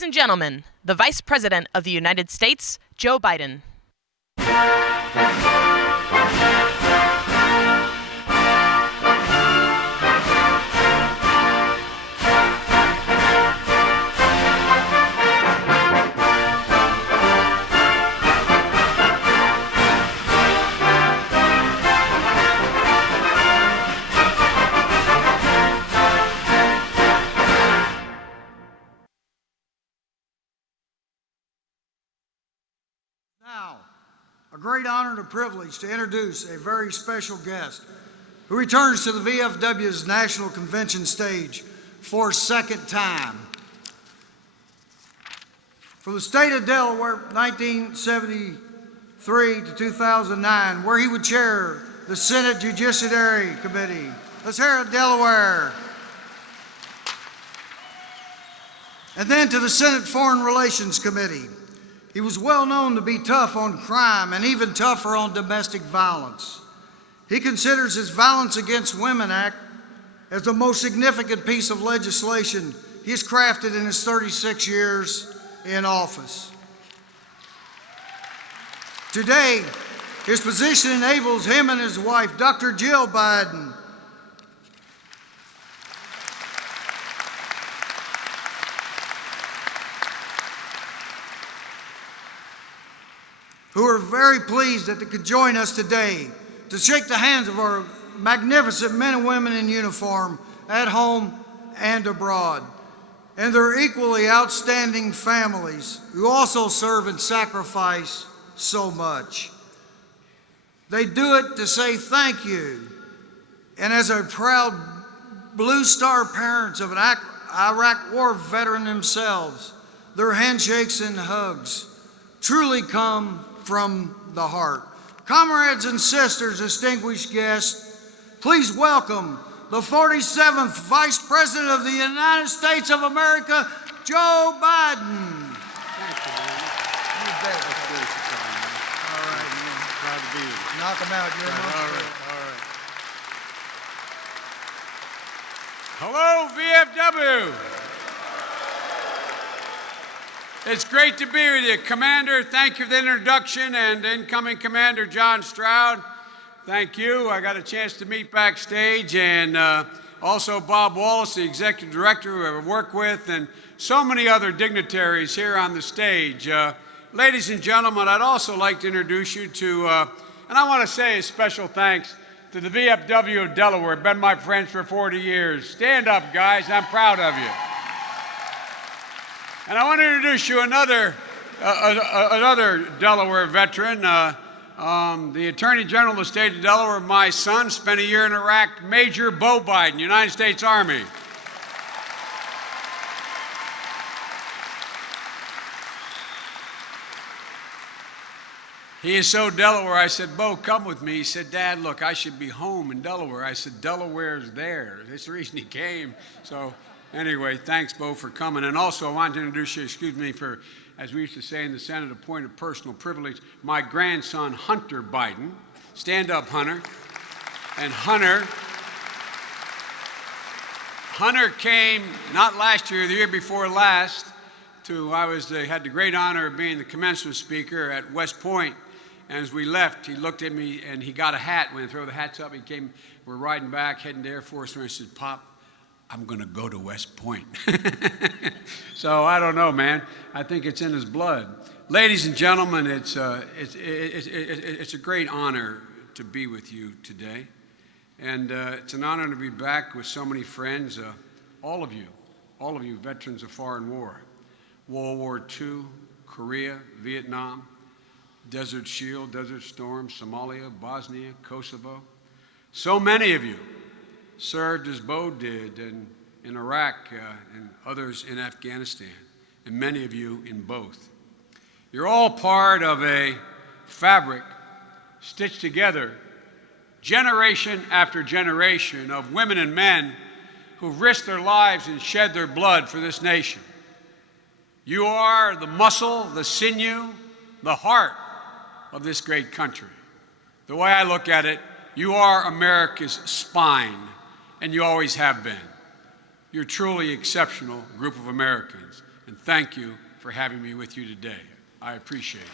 Ladies and gentlemen, the Vice President of the United States, Joe Biden. Now, a great honor and a privilege to introduce a very special guest who returns to the VFW's National Convention stage for a second time. From the state of Delaware, 1973 to 2009, where he would chair the Senate Judiciary Committee. Let's hear it, Delaware. And then to the Senate Foreign Relations Committee. He was well known to be tough on crime and even tougher on domestic violence. He considers his Violence Against Women Act as the most significant piece of legislation he has crafted in his 36 years in office. Today, his position enables him and his wife, Dr. Jill Biden, who are very pleased that they could join us today to shake the hands of our magnificent men and women in uniform at home and abroad, and their equally outstanding families who also serve and sacrifice so much. They do it to say thank you, and as a proud Blue Star parents of an Iraq War veteran themselves, their handshakes and hugs truly come from the heart. Comrades and sisters, distinguished guests, please welcome the 47th Vice President of the United States of America, Joe Biden. Thank you, man. You bet. That's good to come, man. All right, man. Proud to be here. Knock them out. You're All all right, all right. Hello, VFW. It's great to be with you. Commander, thank you for the introduction, and incoming Commander John Stroud, thank you. I got a chance to meet backstage, and also Bob Wallace, the Executive Director who I work with, and so many other dignitaries here on the stage. Ladies and gentlemen, I'd also like to introduce you to, and I want to say a special thanks to the VFW of Delaware. Been my friends for 40 years. Stand up, guys. I'm proud of you. And I want to introduce you another Delaware veteran, the Attorney General of the state of Delaware, my son, spent a year in Iraq, Major Bo Biden, United States Army. He is so Delaware. I said, Bo, come with me. He said, Dad, look, I should be home in Delaware. I said, Delaware's there. That's the reason he came. So anyway, thanks, Bo, for coming. And also, I wanted to introduce you, excuse me, for, as we used to say in the Senate, a point of personal privilege, my grandson, Hunter Biden. Stand up, Hunter. And Hunter came, not last year, the year before last, had the great honor of being the commencement speaker at West Point. And as we left, he looked at me and he got a hat. When I throw the hats up, we're riding back, heading to Air Force, and I said, Pop, I'm going to go to West Point. So I don't know, man. I think it's in his blood. Ladies and gentlemen, it's a great honor to be with you today. And it's an honor to be back with so many friends, all of you veterans of foreign war. World War II, Korea, Vietnam, Desert Shield, Desert Storm, Somalia, Bosnia, Kosovo. So many of you served as Bo did in Iraq and others in Afghanistan, and many of you in both. You're all part of a fabric stitched together generation after generation of women and men who've risked their lives and shed their blood for this nation. You are the muscle, the sinew, the heart of this great country. The way I look at it, you are America's spine, and you always have been. You're a truly exceptional group of Americans, and thank you for having me with you today. I appreciate it.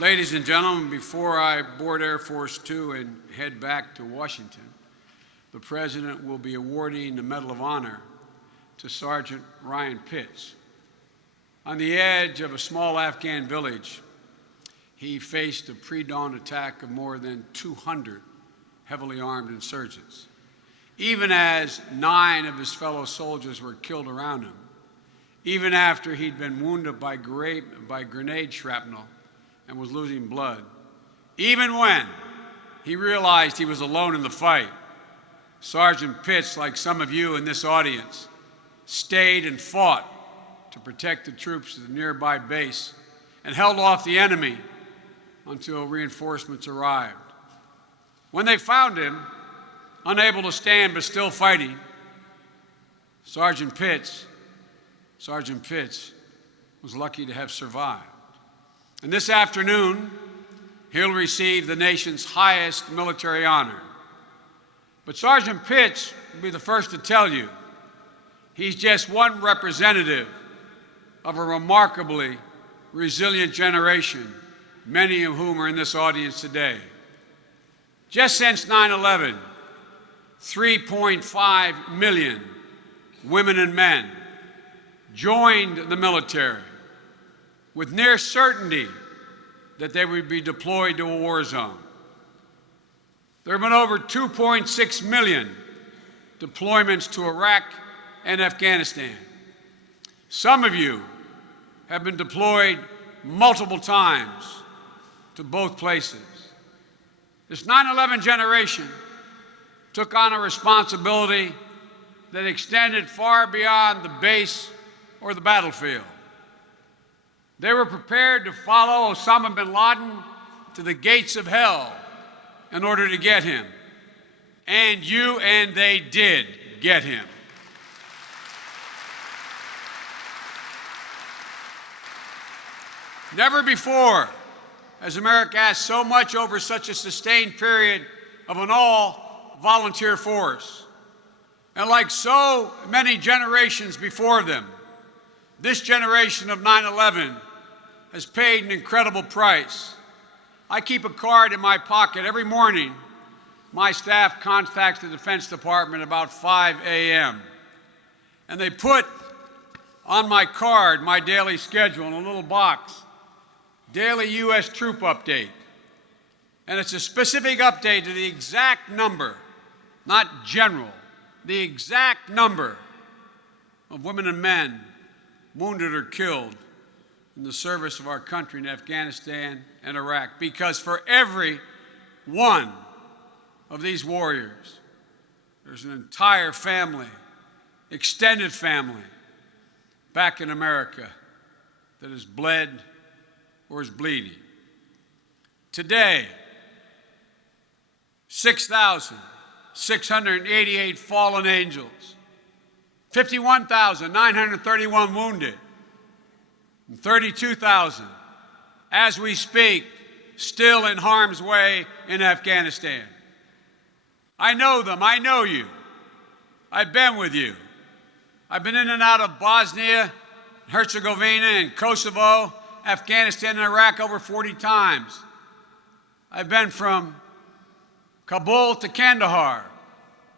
Ladies and gentlemen, before I board Air Force Two and head back to Washington, the President will be awarding the Medal of Honor to Sergeant Ryan Pitts. On the edge of a small Afghan village, he faced a pre-dawn attack of more than 200 heavily armed insurgents. Even as 9 of his fellow soldiers were killed around him, even after he'd been wounded by grenade shrapnel and was losing blood, even when he realized he was alone in the fight, Sergeant Pitts, like some of you in this audience, stayed and fought to protect the troops at the nearby base and held off the enemy until reinforcements arrived. When they found him, unable to stand but still fighting, Sergeant Pitts was lucky to have survived. And this afternoon, he'll receive the nation's highest military honor. But Sergeant Pitts will be the first to tell you he's just one representative of a remarkably resilient generation, many of whom are in this audience today. Just since 9/11, 3.5 million women and men joined the military with near certainty that they would be deployed to a war zone. There have been over 2.6 million deployments to Iraq and Afghanistan. Some of you have been deployed multiple times to both places. This 9/11 generation took on a responsibility that extended far beyond the base or the battlefield. They were prepared to follow Osama bin Laden to the gates of hell in order to get him. And they did get him. Never before has America asked so much over such a sustained period of an all-volunteer force. And like so many generations before them, this generation of 9/11 has paid an incredible price. I keep a card in my pocket every morning. My staff contacts the Defense Department about 5 a.m. And they put on my card my daily schedule in a little box, daily U.S. troop update. And it's a specific update to the exact number, not general, the exact number of women and men wounded or killed in the service of our country in Afghanistan and Iraq. Because for every one of these warriors, there's an entire family, extended family, back in America that has bled or is bleeding. Today, 6,688 fallen angels, 51,931 wounded, and 32,000, as we speak, still in harm's way in Afghanistan. I know them. I know you. I've been with you. I've been in and out of Bosnia, Herzegovina, and Kosovo, Afghanistan, and Iraq over 40 times. I've been from Kabul to Kandahar,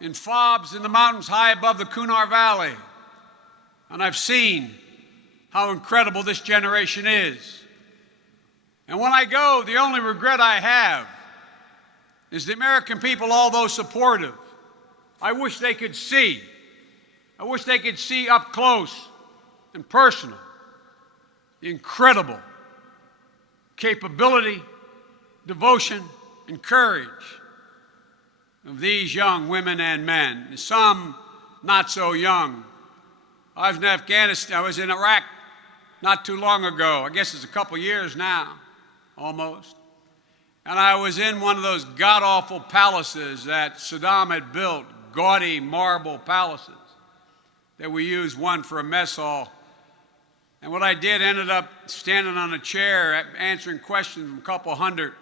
in FOBs in the mountains high above the Kunar Valley. And I've seen how incredible this generation is. And when I go, the only regret I have is the American people, although supportive, I wish they could see. I wish they could see up close and personal the incredible capability, devotion, and courage of these young women and men, and some not so young. I was in Iraq not too long ago. I guess it's a couple years now, almost. And I was in one of those god-awful palaces that Saddam had built, gaudy marble palaces that we used one for a mess hall. And what I did, ended up standing on a chair answering questions from a couple hundred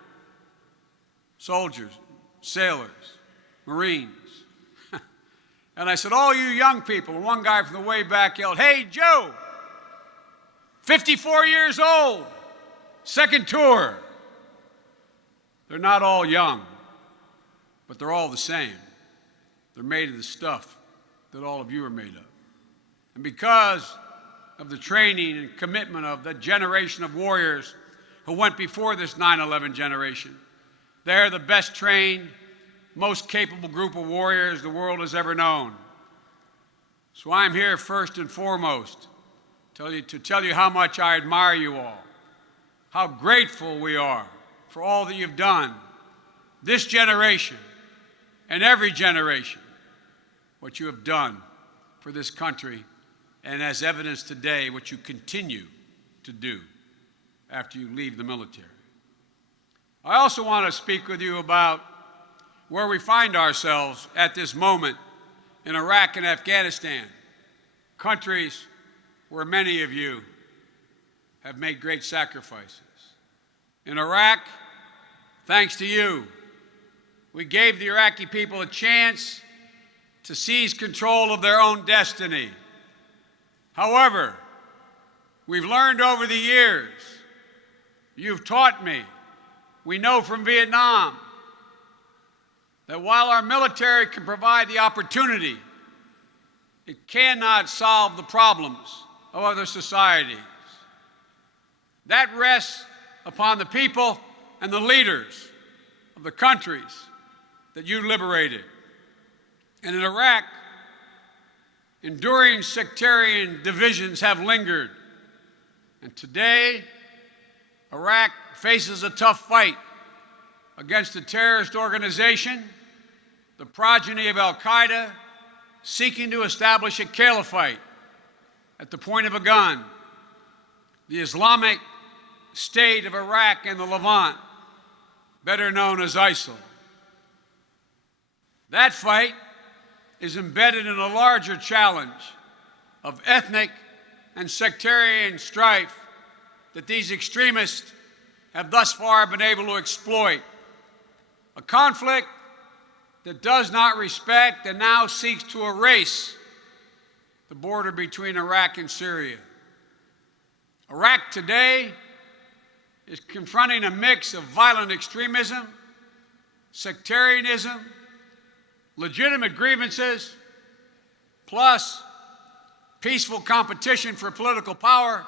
soldiers, sailors, Marines. And I said, all you young people, and one guy from the way back yelled, "Hey, Joe, 54 years old, second tour." They're not all young, but they're all the same. They're made of the stuff that all of you are made of. And because of the training and commitment of the generation of warriors who went before this 9/11 generation, they're the best trained, most capable group of warriors the world has ever known. So I'm here first and foremost to tell you how much I admire you all, how grateful we are for all that you've done, this generation and every generation, what you have done for this country, and as evidence today, what you continue to do after you leave the military. I also want to speak with you about where we find ourselves at this moment in Iraq and Afghanistan, countries where many of you have made great sacrifices. In Iraq, thanks to you, we gave the Iraqi people a chance to seize control of their own destiny. However, we've learned over the years, you've taught me, we know from Vietnam, that while our military can provide the opportunity, it cannot solve the problems of other societies. That rests upon the people and the leaders of the countries that you liberated. And in Iraq, enduring sectarian divisions have lingered. And today, Iraq faces a tough fight against a terrorist organization, the progeny of al-Qaeda, seeking to establish a caliphate at the point of a gun, the Islamic State of Iraq and the Levant, better known as ISIL. That fight is embedded in a larger challenge of ethnic and sectarian strife that these extremists have thus far been able to exploit. A conflict that does not respect and now seeks to erase the border between Iraq and Syria. Iraq today is confronting a mix of violent extremism, sectarianism, legitimate grievances, plus peaceful competition for political power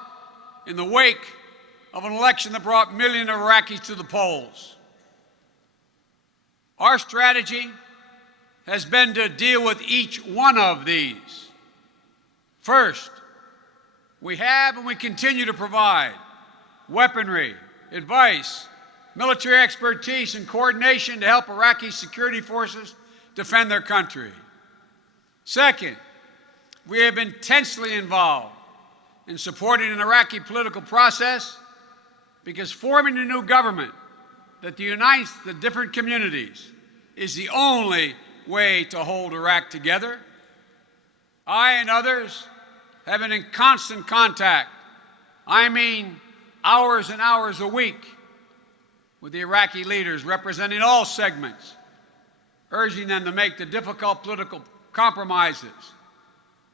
in the wake of an election that brought millions of Iraqis to the polls. Our strategy has been to deal with each one of these. First, we have and we continue to provide weaponry, advice, military expertise, and coordination to help Iraqi security forces defend their country. Second, we have been intensely involved in supporting an Iraqi political process because forming a new government that unites the different communities is the only way to hold Iraq together. I and others have been in constant contact, I mean hours and hours a week, with the Iraqi leaders representing all segments, urging them to make the difficult political compromises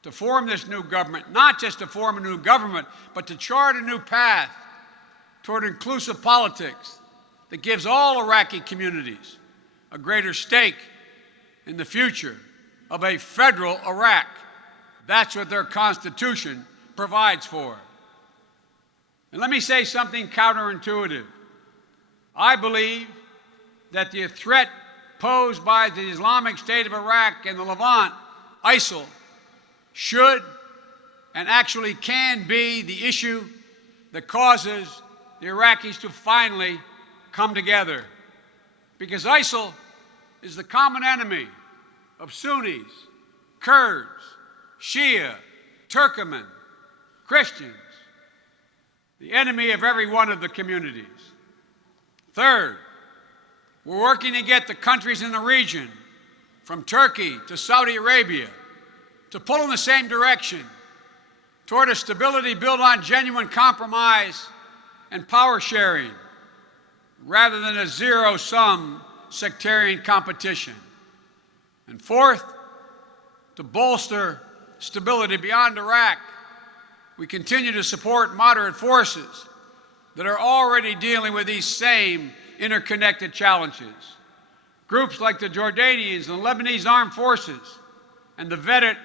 to form this new government, not just to form a new government, but to chart a new path toward inclusive politics that gives all Iraqi communities a greater stake in the future of a federal Iraq. That's what their Constitution provides for. And let me say something counterintuitive. I believe that the threat posed by the Islamic State of Iraq and the Levant, ISIL, should and actually can be the issue that causes the Iraqis to finally come together. Because ISIL is the common enemy of Sunnis, Kurds, Shia, Turkmen, Christians, the enemy of every one of the communities. Third, we're working to get the countries in the region, from Turkey to Saudi Arabia, to pull in the same direction toward a stability built on genuine compromise and power sharing, rather than a zero-sum sectarian competition. And fourth, to bolster stability beyond Iraq, we continue to support moderate forces that are already dealing with these same interconnected challenges. Groups like the Jordanians and Lebanese armed forces and the vetted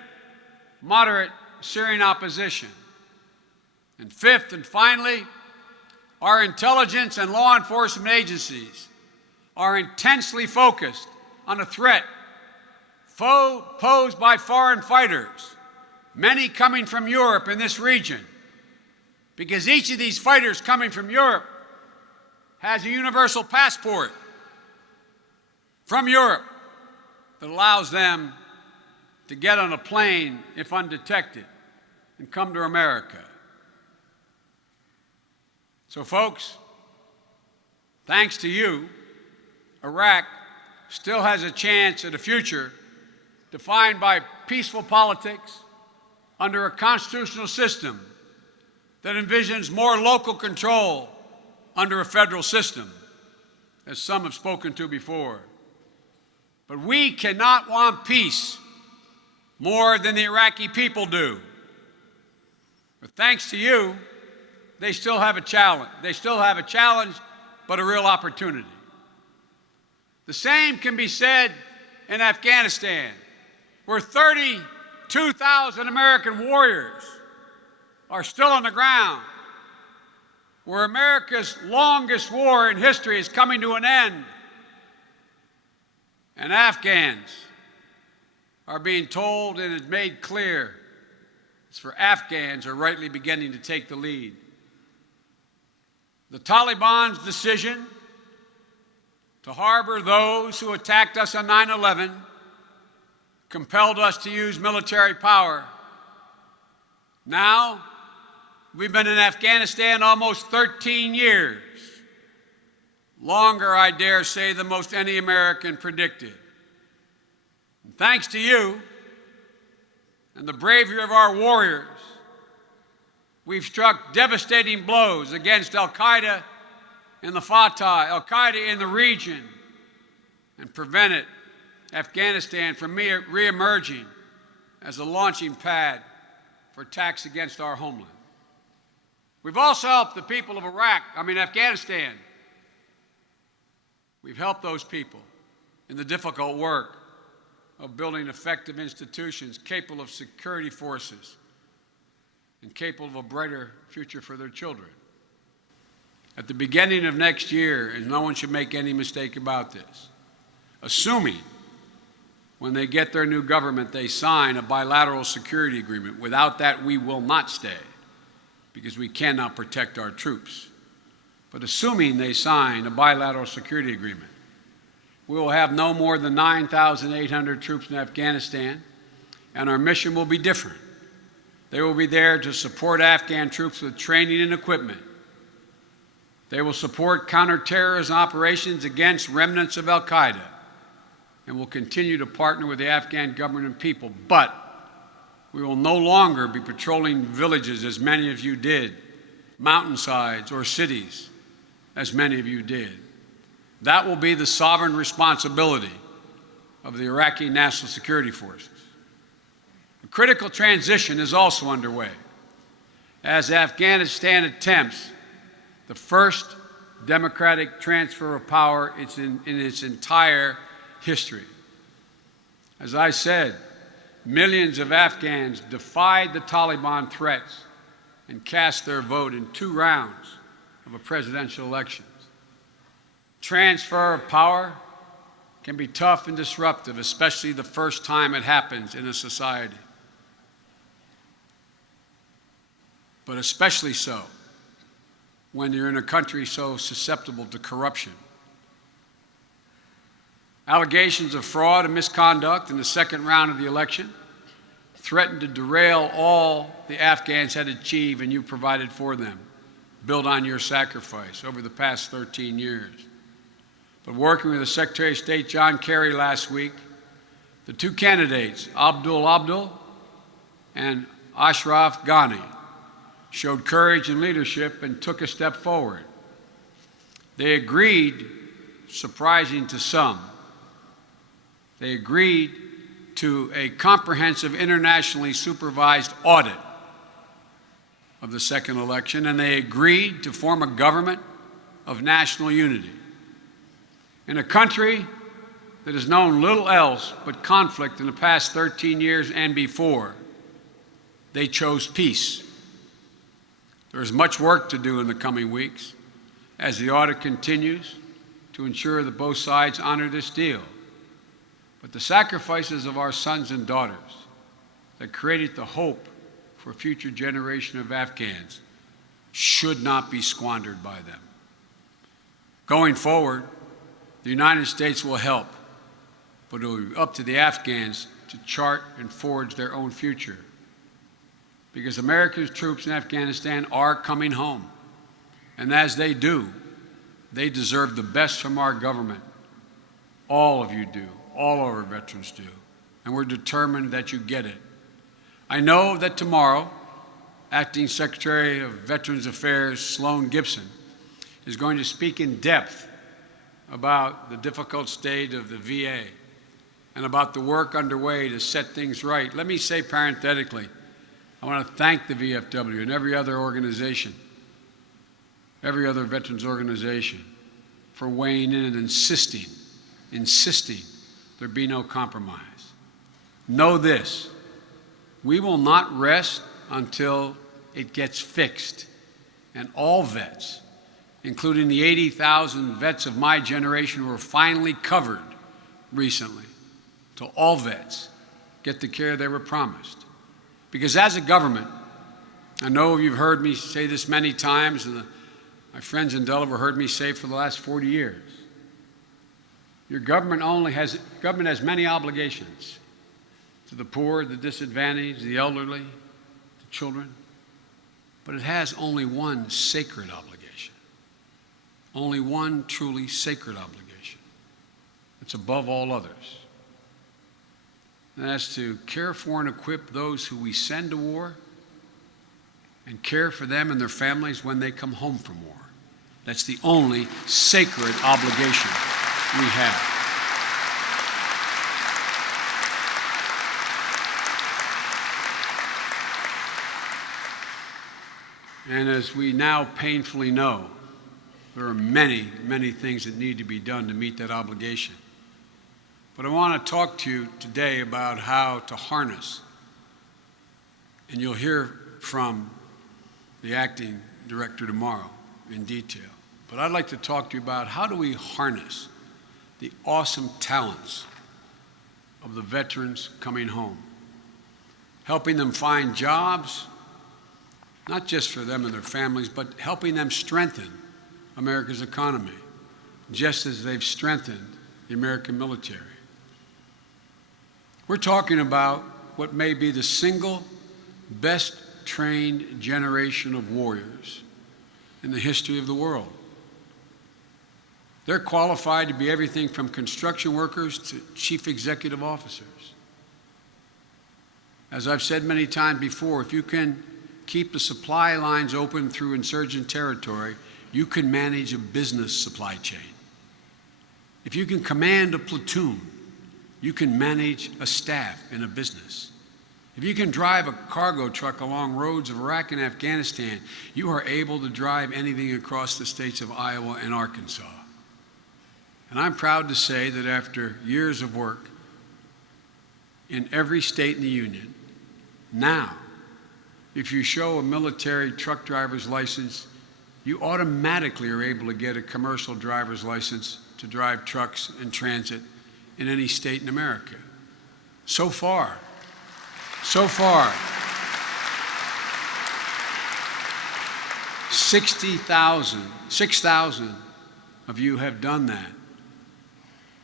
moderate Syrian opposition. And fifth and finally, our intelligence and law enforcement agencies are intensely focused on a threat posed by foreign fighters, many coming from Europe in this region, because each of these fighters coming from Europe has a universal passport from Europe that allows them to get on a plane if undetected and come to America. So folks, thanks to you, Iraq still has a chance at a future defined by peaceful politics under a constitutional system that envisions more local control under a federal system, as some have spoken to before. But we cannot want peace more than the Iraqi people do. But thanks to you, they still have a challenge. They still have a challenge, but a real opportunity. The same can be said in Afghanistan, where 32,000 American warriors are still on the ground, where America's longest war in history is coming to an end, and Afghans are being told and it's made clear it's for Afghans are rightly beginning to take the lead. The Taliban's decision to harbor those who attacked us on 9/11 compelled us to use military power. Now, we've been in Afghanistan almost 13 years. Longer, I dare say, than most any American predicted. And thanks to you and the bravery of our warriors, we've struck devastating blows against al-Qaeda in the Fatah, al-Qaeda in the region, and prevented Afghanistan from re-emerging as a launching pad for attacks against our homeland. We've also helped the people of Afghanistan. We've helped those people in the difficult work of building effective institutions capable of security forces and capable of a brighter future for their children. At the beginning of next year, and no one should make any mistake about this, assuming when they get their new government they sign a bilateral security agreement. Without that, we will not stay because we cannot protect our troops. But assuming they sign a bilateral security agreement, we will have no more than 9,800 troops in Afghanistan, and our mission will be different. They will be there to support Afghan troops with training and equipment. They will support counterterrorism operations against remnants of al-Qaeda, and will continue to partner with the Afghan government and people. But we will no longer be patrolling villages as many of you did, mountainsides or cities as many of you did. That will be the sovereign responsibility of the Iraqi National Security Forces. A critical transition is also underway as Afghanistan attempts the first democratic transfer of power in its entire history. As I said, millions of Afghans defied the Taliban threats and cast their vote in 2 rounds of a presidential election. Transfer of power can be tough and disruptive, especially the first time it happens in a society. But especially so when you're in a country so susceptible to corruption. Allegations of fraud and misconduct in the second round of the election threatened to derail all the Afghans had achieved and you provided for them, built on your sacrifice over the past 13 years. But working with the Secretary of State John Kerry last week, the 2 candidates, Abdul and Ashraf Ghani, showed courage and leadership and took a step forward. They agreed, surprising to some, they agreed to a comprehensive internationally supervised audit of the second election, and they agreed to form a government of national unity. In a country that has known little else but conflict in the past 13 years and before, they chose peace. There is much work to do in the coming weeks as the audit continues to ensure that both sides honor this deal. But the sacrifices of our sons and daughters that created the hope for a future generation of Afghans should not be squandered by them. Going forward, the United States will help, but it will be up to the Afghans to chart and forge their own future. Because America's troops in Afghanistan are coming home. And as they do, they deserve the best from our government. All of you do. All of our veterans do. And we're determined that you get it. I know that tomorrow, Acting Secretary of Veterans Affairs Sloan Gibson is going to speak in depth about the difficult state of the VA and about the work underway to set things right. Let me say parenthetically, I want to thank the VFW and every other organization, every other veterans organization, for weighing in and insisting there be no compromise. Know this, we will not rest until it gets fixed. And all vets, including the 80,000 vets of my generation who were finally covered recently, till all vets get the care they were promised. Because as a government, I know you've heard me say this many times, and my friends in Delaware heard me say for the last 40 years. Your government has many obligations to the poor, the disadvantaged, the elderly, the children, but it has only one sacred obligation. Only one truly sacred obligation. It's above all others. And that's to care for and equip those who we send to war and care for them and their families when they come home from war. That's the only sacred obligation we have. And as we now painfully know, there are many, many things that need to be done to meet that obligation. But I want to talk to you today about how to harness, and you'll hear from the acting director tomorrow in detail. But I'd like to talk to you about how do we harness the awesome talents of the veterans coming home, helping them find jobs, not just for them and their families, but helping them strengthen America's economy, just as they've strengthened the American military. We're talking about what may be the single best trained generation of warriors in the history of the world. They're qualified to be everything from construction workers to chief executive officers. As I've said many times before, if you can keep the supply lines open through insurgent territory, you can manage a business supply chain. If you can command a platoon, you can manage a staff in a business. If you can drive a cargo truck along roads of Iraq and Afghanistan, you are able to drive anything across the states of Iowa and Arkansas. And I'm proud to say that after years of work in every state in the Union, now, if you show a military truck driver's license, you automatically are able to get a commercial driver's license to drive trucks and transit in any state in America. So far, 6,000 of you have done that,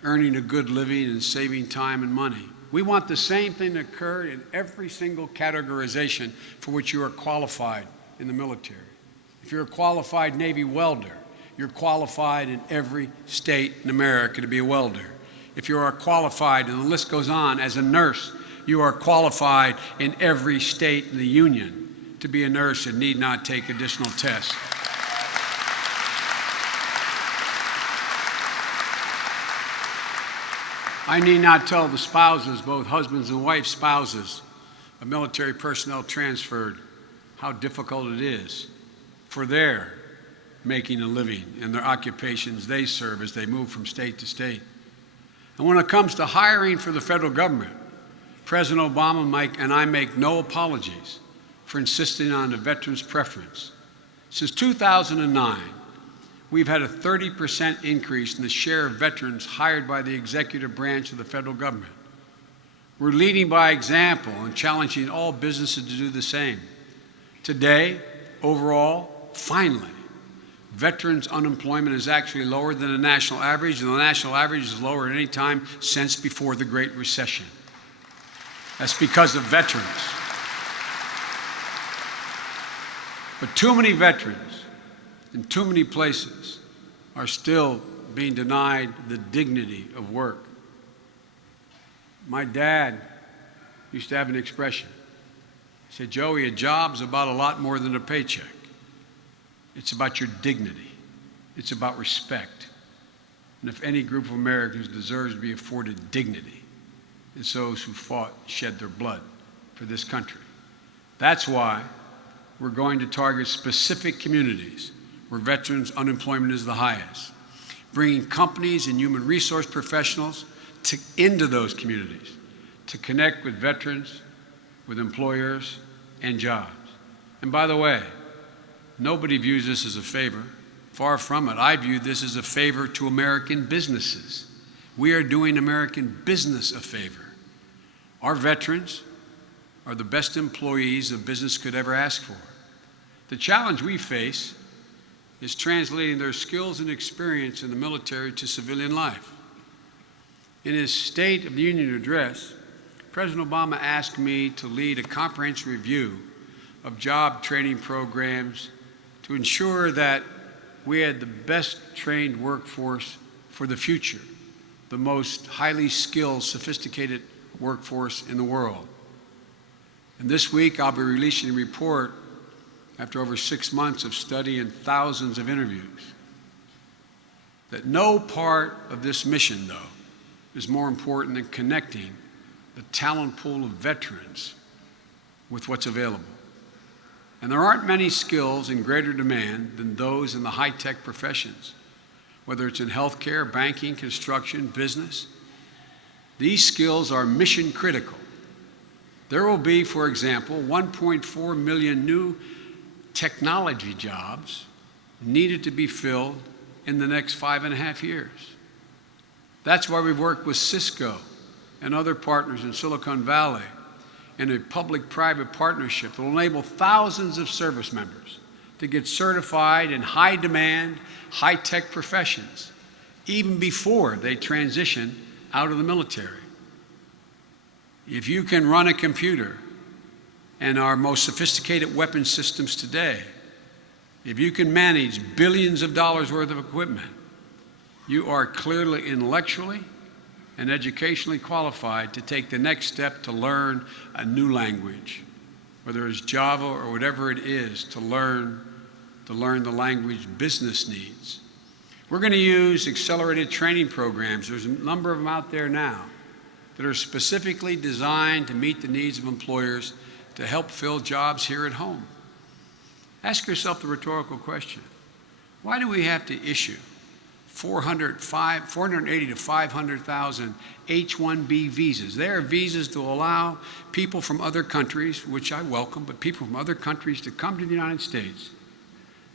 earning a good living and saving time and money. We want the same thing to occur in every single categorization for which you are qualified in the military. If you're a qualified Navy welder, you're qualified in every state in America to be a welder. If you are qualified, and the list goes on, as a nurse, you are qualified in every state in the Union to be a nurse and need not take additional tests. I need not tell the spouses, both husbands and wife spouses, of military personnel transferred, how difficult it is for their making a living in their occupations they serve as they move from state to state. And when it comes to hiring for the federal government, President Obama and I make no apologies for insisting on the veterans' preference. Since 2009, we've had a 30% increase in the share of veterans hired by the executive branch of the federal government. We're leading by example and challenging all businesses to do the same. Today, overall, finally, veterans' unemployment is actually lower than the national average, and the national average is lower at any time since before the Great Recession. That's because of veterans. But too many veterans in too many places are still being denied the dignity of work. My dad used to have an expression. He said, "Joey, a job's about a lot more than a paycheck. It's about your dignity. It's about respect. And if any group of Americans deserves to be afforded dignity, it's those who fought and shed their blood for this country." That's why we're going to target specific communities where veterans' unemployment is the highest, bringing companies and human resource professionals into those communities to connect with veterans, with employers, and jobs. And by the way, nobody views this as a favor. Far from it. I view this as a favor to American businesses. We are doing American business a favor. Our veterans are the best employees a business could ever ask for. The challenge we face is translating their skills and experience in the military to civilian life. In his State of the Union address, President Obama asked me to lead a comprehensive review of job training programs to ensure that we had the best trained workforce for the future, the most highly skilled, sophisticated workforce in the world. And this week, I'll be releasing a report after over 6 months of study and thousands of interviews, that no part of this mission, though, is more important than connecting the talent pool of veterans with what's available. And there aren't many skills in greater demand than those in the high-tech professions, whether it's in healthcare, banking, construction, business. These skills are mission critical. There will be, for example, 1.4 million new technology jobs needed to be filled in the next 5.5 years. That's why we've worked with Cisco and other partners in Silicon Valley in a public-private partnership that will enable thousands of service members to get certified in high-demand, high-tech professions, even before they transition out of the military. If you can run a computer and our most sophisticated weapon systems today, if you can manage billions of dollars worth of equipment, you are clearly intellectually and educationally qualified to take the next step to learn a new language, whether it's Java or whatever it is, to learn the language business needs. We're going to use accelerated training programs. There's a number of them out there now that are specifically designed to meet the needs of employers to help fill jobs here at home. Ask yourself the rhetorical question: why do we have to issue 480 to 500,000 H-1B visas? They are visas to allow people from other countries, which I welcome, but people from other countries to come to the United States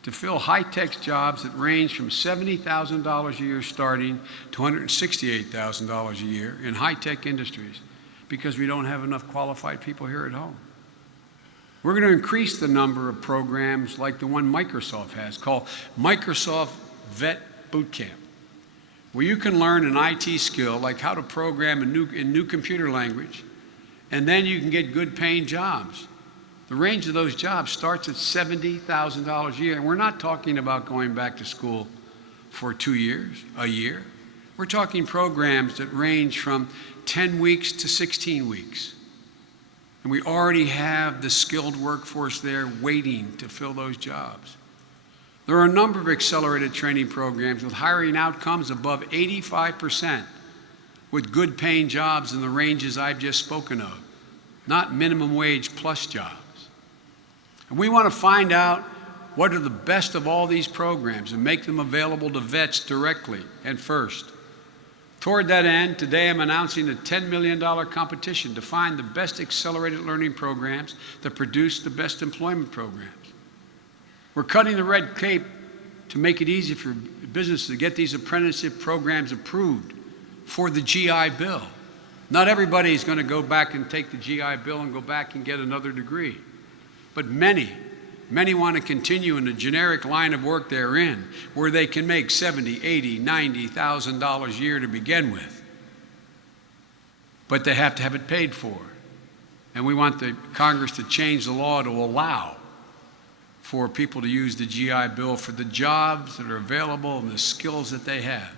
to fill high-tech jobs that range from $70,000 a year starting to $168,000 a year in high-tech industries, because we don't have enough qualified people here at home. We're going to increase the number of programs like the one Microsoft has, called Microsoft Vet Boot Camp, where you can learn an IT skill like how to program in new computer language, and then you can get good paying jobs. The range of those jobs starts at $70,000 a year, and we're not talking about going back to school for 2 years, a year. We're talking programs that range from 10 weeks to 16 weeks. And we already have the skilled workforce there waiting to fill those jobs. There are a number of accelerated training programs with hiring outcomes above 85%, with good paying jobs in the ranges I've just spoken of, not minimum wage plus jobs. And we want to find out what are the best of all these programs and make them available to vets directly and first. Toward that end, today I'm announcing a $10 million competition to find the best accelerated learning programs that produce the best employment programs. We're cutting the red tape to make it easy for businesses to get these apprenticeship programs approved for the GI Bill. Not everybody is going to go back and take the GI Bill and go back and get another degree. But many want to continue in the generic line of work they're in, where they can make $70,000, $80,000, $90,000 a year to begin with. But they have to have it paid for. And we want the Congress to change the law to allow for people to use the GI Bill for the jobs that are available and the skills that they have.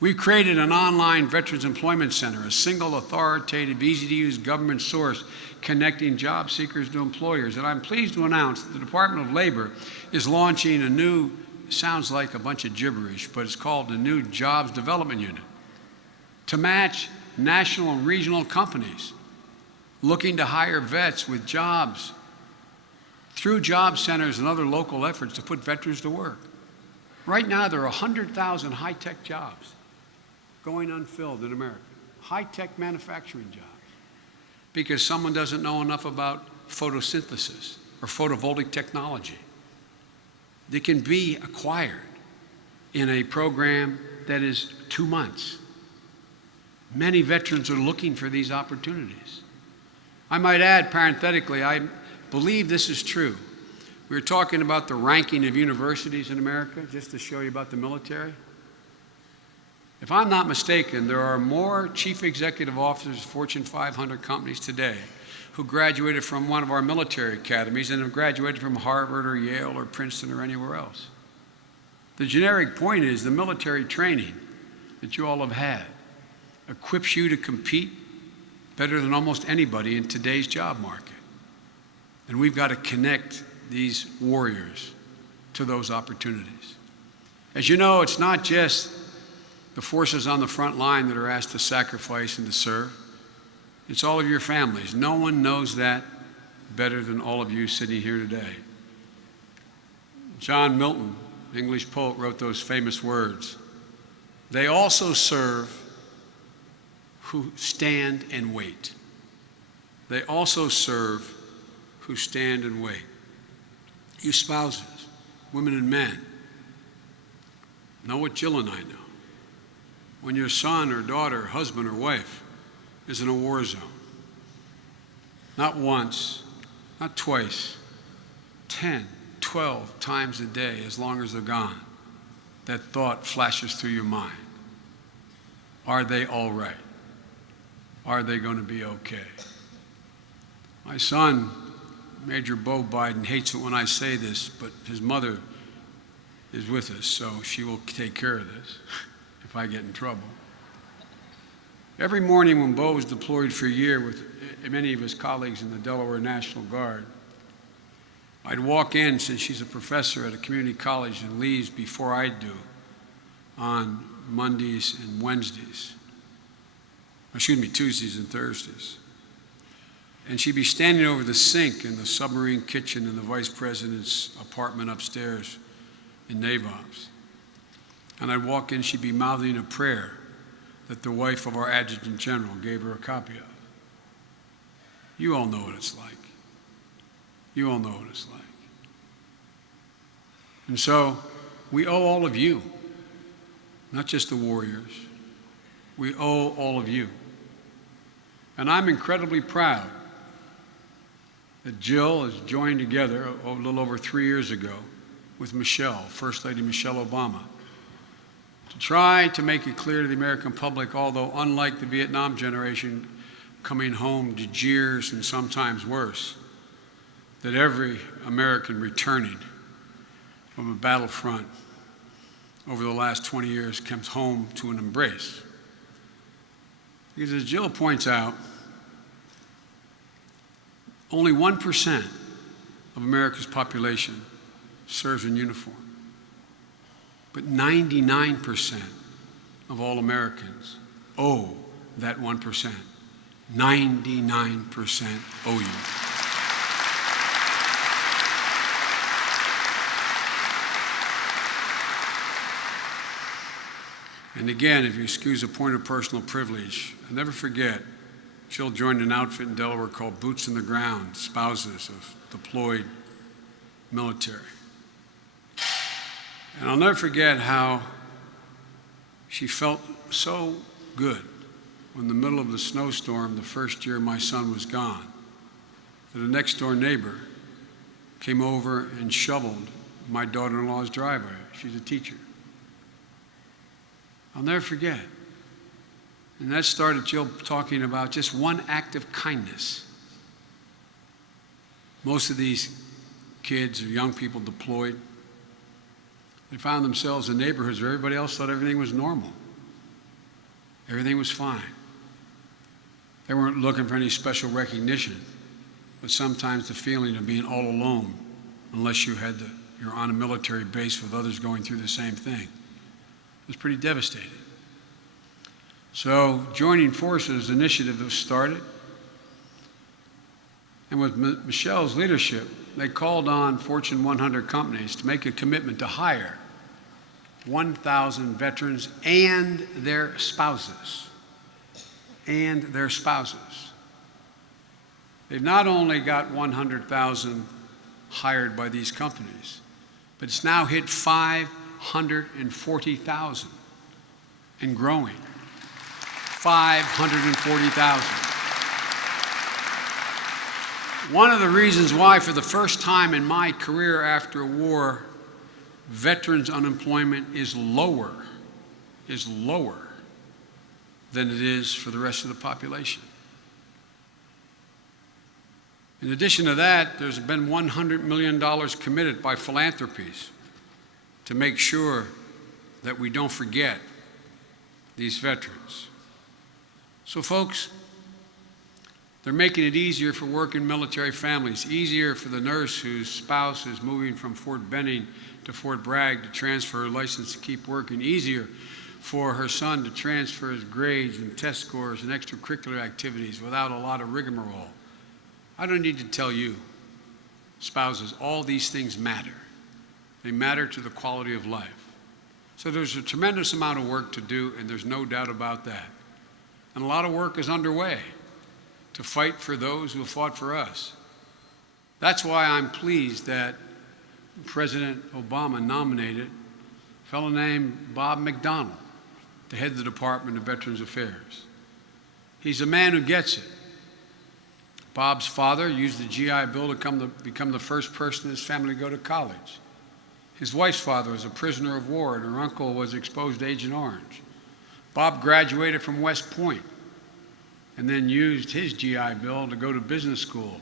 We've created an online Veterans Employment Center, a single authoritative, easy-to-use government source connecting job seekers to employers. And I'm pleased to announce that the Department of Labor is launching a new, sounds like a bunch of gibberish, but it's called the new Jobs Development Unit, to match national and regional companies looking to hire vets with jobs through job centers and other local efforts to put veterans to work. Right now, there are 100,000 high-tech jobs going unfilled in America, high-tech manufacturing jobs, because someone doesn't know enough about photosynthesis or photovoltaic technology. They can be acquired in a program that is 2 months. Many veterans are looking for these opportunities. I might add, parenthetically, I believe this is true. We were talking about the ranking of universities in America, just to show you about the military. If I'm not mistaken, there are more chief executive officers of Fortune 500 companies today who graduated from one of our military academies and have graduated from Harvard or Yale or Princeton or anywhere else. The generic point is the military training that you all have had equips you to compete better than almost anybody in today's job market. And we've got to connect these warriors to those opportunities. As you know, it's not just the forces on the front line that are asked to sacrifice and to serve. It's all of your families. No one knows that better than all of you sitting here today. John Milton, the English poet, wrote those famous words, "They also serve who stand and wait." They also serve who stand and wait. You spouses, women and men, know what Jill and I know. When your son or daughter, husband or wife is in a war zone, not once, not twice, 10, 12 times a day, as long as they're gone, that thought flashes through your mind. Are they all right? Are they going to be okay? My son, Major Bo Biden, hates it when I say this, but his mother is with us, so she will take care of this if I get in trouble. Every morning when Bo was deployed for a year with many of his colleagues in the Delaware National Guard, I'd walk in, since she's a professor at a community college, and leaves before I do on Mondays and Wednesdays. Tuesdays and Thursdays. And she'd be standing over the sink in the submarine kitchen in the vice president's apartment upstairs in NAVOPS. And I'd walk in, she'd be mouthing a prayer that the wife of our adjutant general gave her a copy of. You all know what it's like. You all know what it's like. And so we owe all of you, not just the warriors, we owe all of you. And I'm incredibly proud that Jill has joined together a little over 3 years ago with Michelle, First Lady Michelle Obama, to try to make it clear to the American public, although unlike the Vietnam generation coming home to jeers and sometimes worse, that every American returning from a battlefront over the last 20 years comes home to an embrace. Because as Jill points out, only 1% of America's population serves in uniform. But 99% of all Americans owe that 1%. 99% owe you. And again, if you excuse a point of personal privilege, I'll never forget, Jill joined an outfit in Delaware called Boots on the Ground, spouses of deployed military. And I'll never forget how she felt so good when in the middle of the snowstorm the first year my son was gone, that a next door neighbor came over and shoveled my daughter-in-law's driveway. She's a teacher. I'll never forget. And that started Jill talking about just one act of kindness. Most of these kids or young people deployed, they found themselves in neighborhoods where everybody else thought everything was normal. Everything was fine. They weren't looking for any special recognition, but sometimes the feeling of being all alone, unless you're on a military base with others going through the same thing, was pretty devastating. So joining forces initiative was started, and with Michelle's leadership, they called on Fortune 100 companies to make a commitment to hire 1,000 veterans and their spouses. And their spouses. They've not only got 100,000 hired by these companies, but it's now hit 540,000 and growing. 540,000. One of the reasons why, for the first time in my career after war, veterans' unemployment is lower than it is for the rest of the population. In addition to that, there's been $100 million committed by philanthropies to make sure that we don't forget these veterans. So folks, they're making it easier for working military families, easier for the nurse whose spouse is moving from Fort Benning to Fort Bragg to transfer her license to keep working, easier for her son to transfer his grades and test scores and extracurricular activities without a lot of rigmarole. I don't need to tell you, spouses, all these things matter. They matter to the quality of life. So there's a tremendous amount of work to do, and there's no doubt about that. And a lot of work is underway to fight for those who have fought for us. That's why I'm pleased that President Obama nominated a fellow named Bob McDonnell to head the Department of Veterans Affairs. He's a man who gets it. Bob's father used the GI Bill to become the first person in his family to go to college. His wife's father was a prisoner of war, and her uncle was exposed to Agent Orange. Bob graduated from West Point and then used his GI Bill to go to business school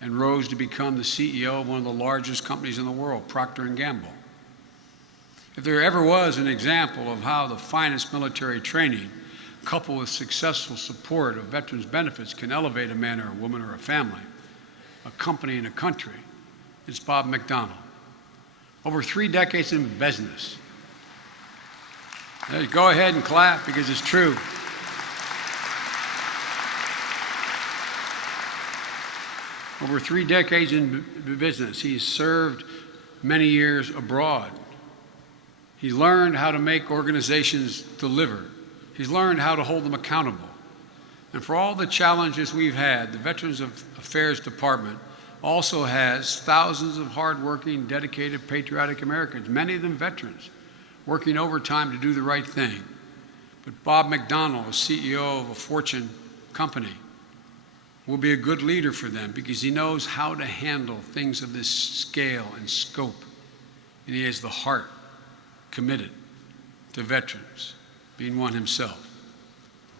and rose to become the CEO of one of the largest companies in the world, Procter & Gamble. If there ever was an example of how the finest military training, coupled with successful support of veterans' benefits, can elevate a man or a woman or a family, a company, and a country, it's Bob McDonnell. Over 3 decades in business. Go ahead and clap because it's true. Over 3 decades in business, he's served many years abroad. He learned how to make organizations deliver. He's learned how to hold them accountable. And for all the challenges we've had, the Veterans Affairs Department also has thousands of hardworking, dedicated, patriotic Americans, many of them veterans, working overtime to do the right thing. But Bob McDonnell, a CEO of a Fortune company, will be a good leader for them because he knows how to handle things of this scale and scope. And he has the heart committed to veterans, being one himself.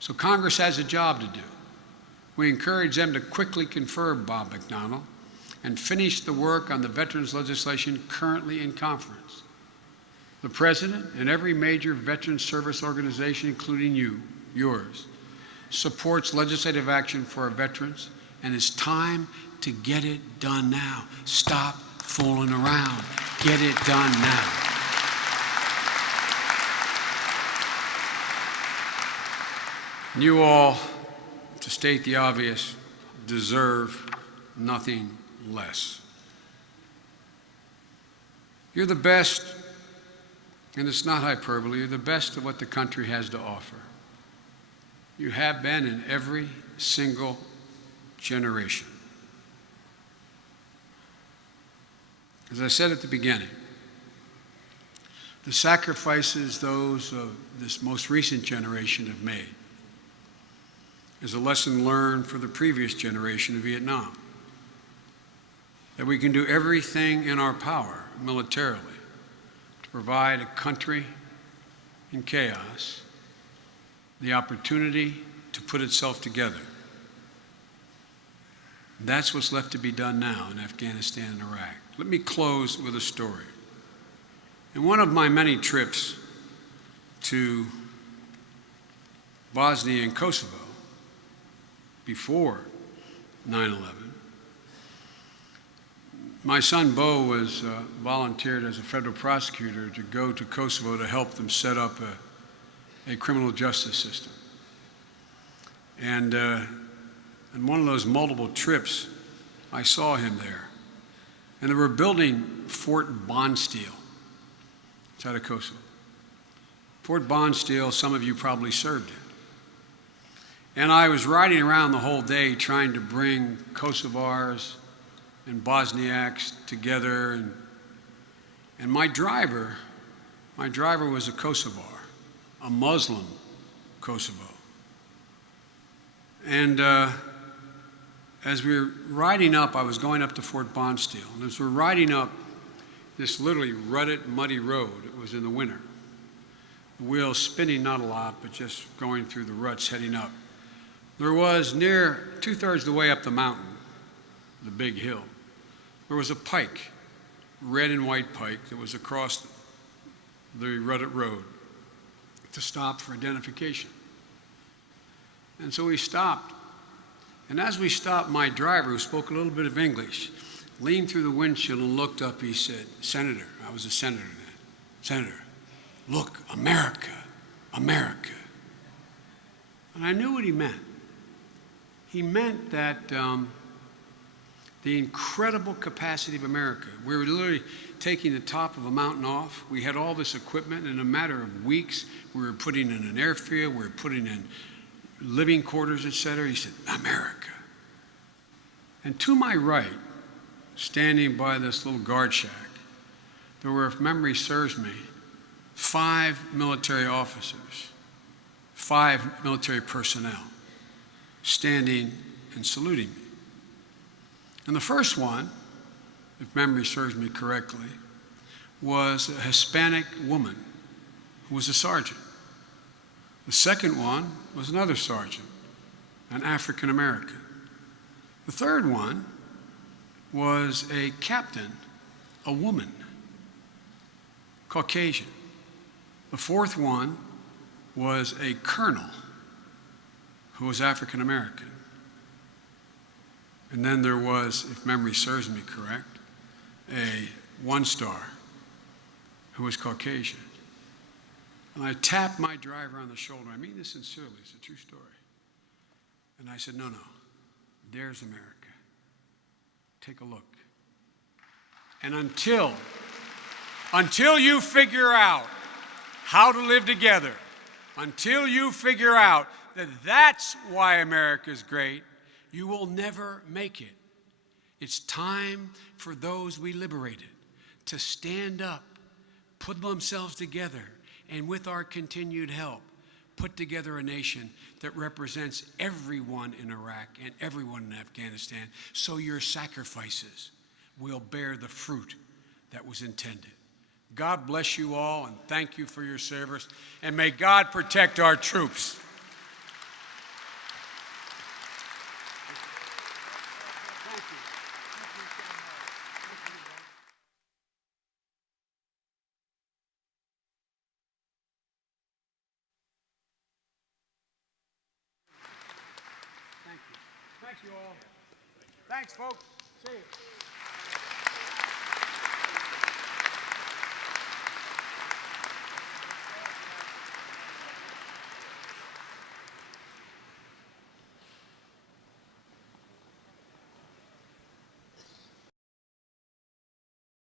So Congress has a job to do. We encourage them to quickly confer Bob McDonnell and finish the work on the veterans legislation currently in conference. The President and every major veterans service organization, including yours, supports legislative action for our veterans, and it's time to get it done now. Stop fooling around. Get it done now. And you all, to state the obvious, deserve nothing less. You're the best, and it's not hyperbole, you're the best of what the country has to offer. You have been in every single generation. As I said at the beginning, the sacrifices those of this most recent generation have made is a lesson learned for the previous generation of Vietnam. That we can do everything in our power militarily to provide a country in chaos the opportunity to put itself together. That's what's left to be done now in Afghanistan and Iraq. Let me close with a story. In one of my many trips to Bosnia and Kosovo before 9/11, my son Bo was volunteered as a federal prosecutor to go to Kosovo to help them set up a criminal justice system. And in one of those multiple trips, I saw him there. And they were building Fort Bonsteel outside of Kosovo. Fort Bonsteel, some of you probably served in. And I was riding around the whole day trying to bring Kosovars and Bosniaks together. And my driver was a Kosovar, a Muslim Kosovo. And as we were riding up, I was going up to Fort Bonsteel, and as we're riding up this literally rutted, muddy road, it was in the winter, the wheels spinning not a lot, but just going through the ruts heading up. There was near 2/3 the way up the mountain, the big hill, there was a pike, red and white pike, that was across the rutted road to stop for identification. And so we stopped. And as we stopped, my driver, who spoke a little bit of English, leaned through the windshield and looked up. He said, "Senator," I was a senator then, "Senator, look, America, America." And I knew what he meant. He meant that the incredible capacity of America. We were literally taking the top of a mountain off. We had all this equipment. In a matter of weeks, we were putting in an airfield. We were putting in living quarters, etc. He said, "America." And to my right, standing by this little guard shack, there were, if memory serves me, 5 military officers, 5 military personnel standing and saluting me. And the first one, if memory serves me correctly, was a Hispanic woman who was a sergeant. The second one was another sergeant, an African American. The third one was a captain, a woman, Caucasian. The fourth one was a colonel who was African American. And then there was, if memory serves me correct, a 1-star who was Caucasian. And I tapped my driver on the shoulder. I mean this sincerely, it's a true story. And I said, no, there's America. Take a look. And until you figure out how to live together, until you figure out that that's why America is great, you will never make it. It's time for those we liberated to stand up, put themselves together, and with our continued help, put together a nation that represents everyone in Iraq and everyone in Afghanistan, so your sacrifices will bear the fruit that was intended. God bless you all, and thank you for your service, and may God protect our troops. Thanks, you all. Thanks, folks. See you.